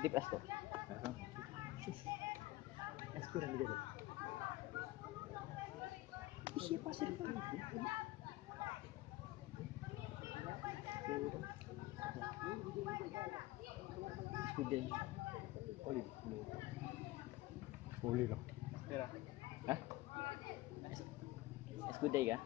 Titip es kok. Es kurang gitu. Siapa sih itu? Student. Oli. Oli lah. Hah? Es gudeg kah?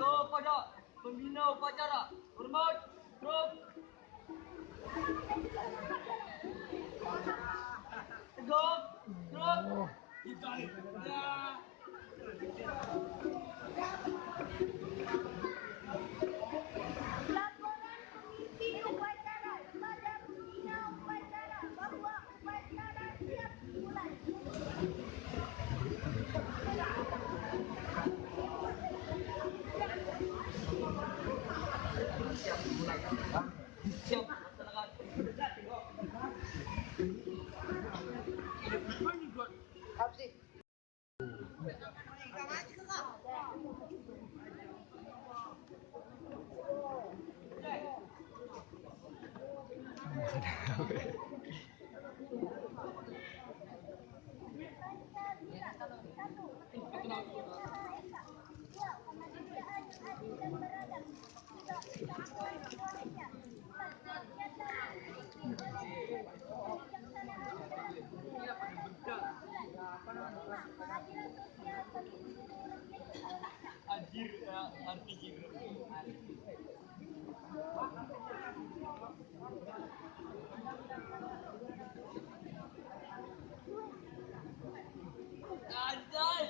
Kepada pembina upacara, hormat, terus tegak, terus Laporan pemimpin upacara kepada pembina upacara bahwa upacara siap dimulai. siap laksanakan. Anjir, arti Anjay.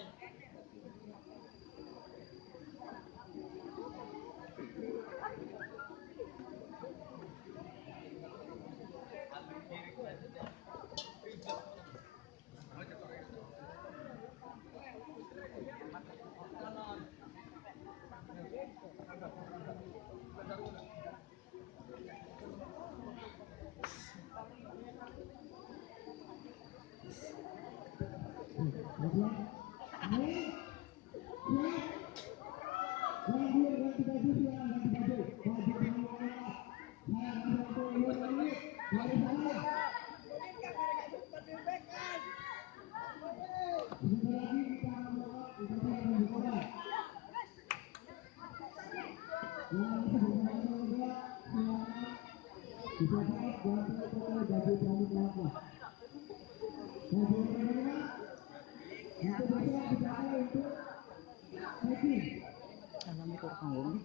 Alam ko panggung.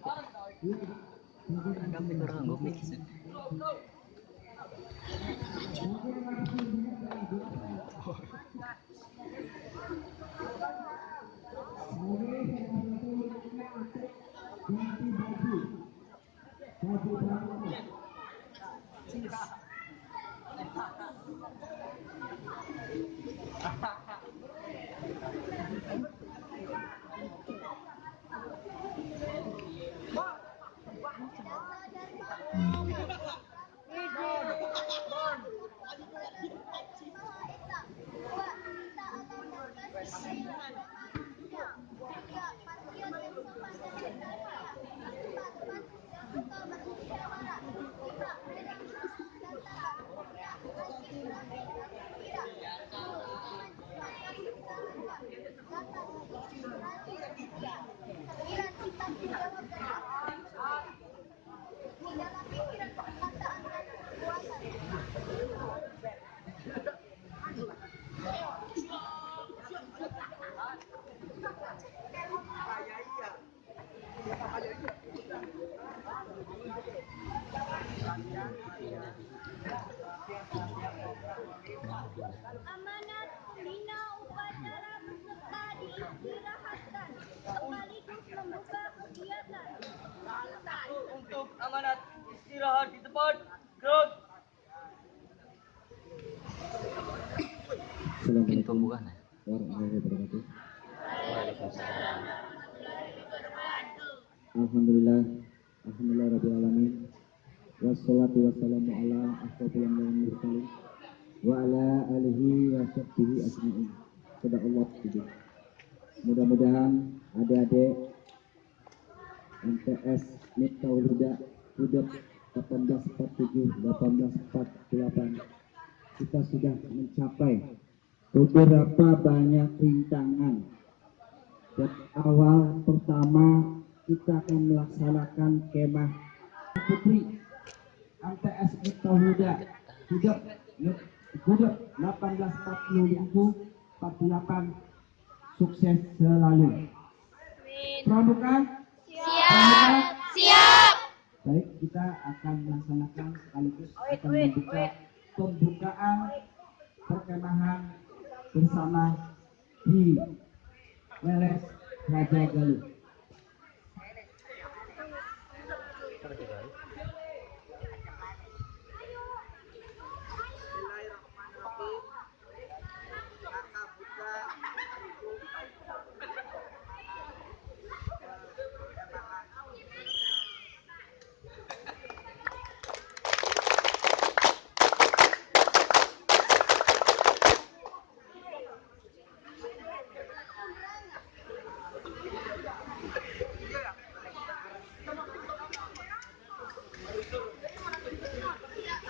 Orang dapat orang gue mix. Amanat pembina upacara peserta diistirahatkan sekaligus membuka kegiatan. Untuk amanat istirahat di tempat. Gerak. Pintu bukan ya? Warahmatullahi wabarakatuh. Waalaikumsalam. Alhamdulillah, alhamdulillah rabbil alamin. Wassalatu wassalamu ala asyrofil mursalin wa ala alihi wa sahbihi ajmain. Sadaqallahu adzim. Mudah-mudahan adik-adik MTS Miftahul Huda Hudud 1847-1848 kita sudah mencapai beberapa banyak rintangan. Dan awal pertama kita akan melaksanakan kemah putri MTS Miftahul Huda Hudud 1847-48 sukses selalu. Pramuka? Siap. Baik, kita akan melaksanakan sekaligus akan membuka pembukaan perkemahan bersama di Leles Raja Galuh.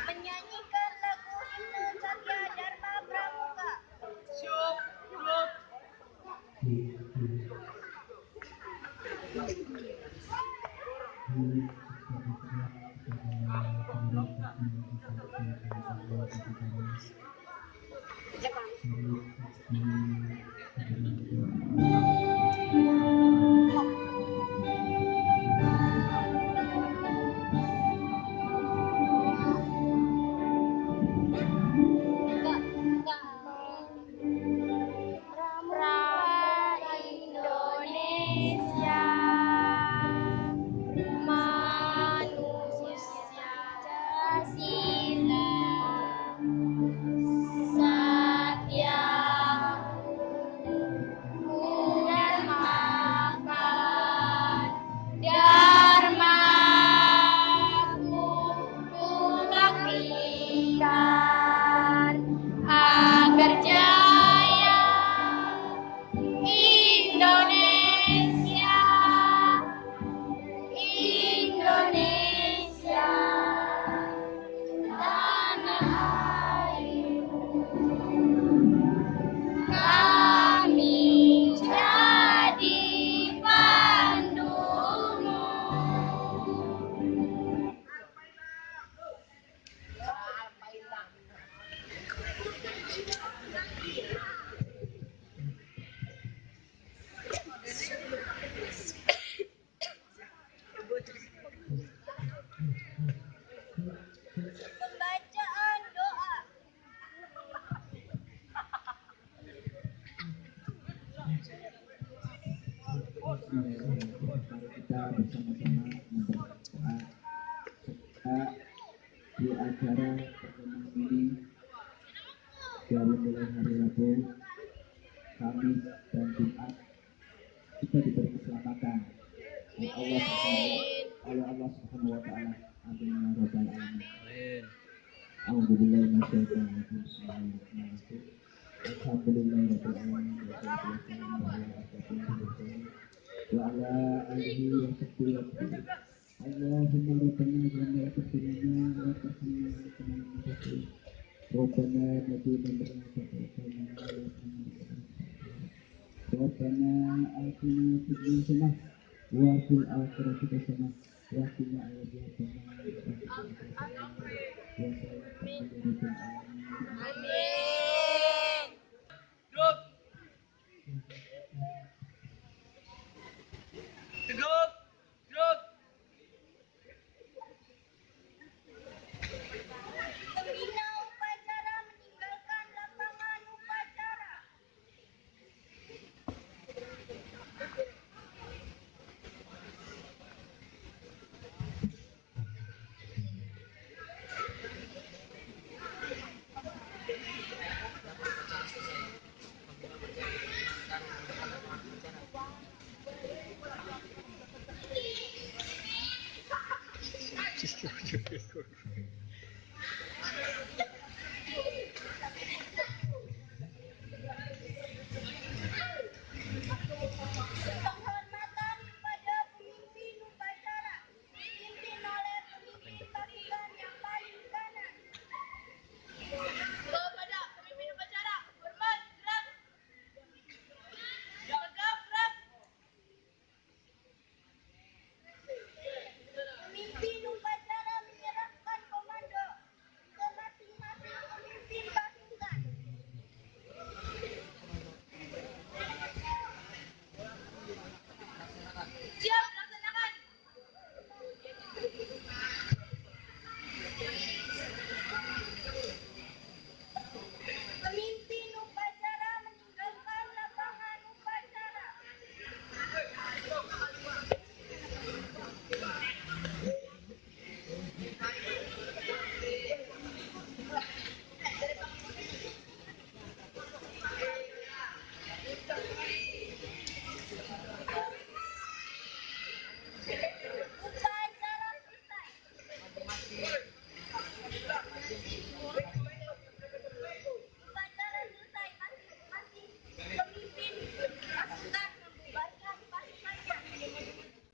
Menyanyikan lagu himne Satya Dharma Pramuka. Siap. Gerak. Pramuka Indonesia Allah Subhanahu wa taala. Amin ya rabbal alamin. Amin. A'udzubillahi minasyaitonir rajim. Bismillahirrahmanirrahim. Alhamdulillahirabbil alamin. Wa ala alihi wa sahbihi wa sallam. Allahumma rabbana wa taqabbal wa taqabbal. Rabbana atina min Rabbana atina fid dunya hasanah wa fil akhirati hasanah wa qina Grup. Grup. Grup. Pembina upacara meninggalkan lapangan upacara.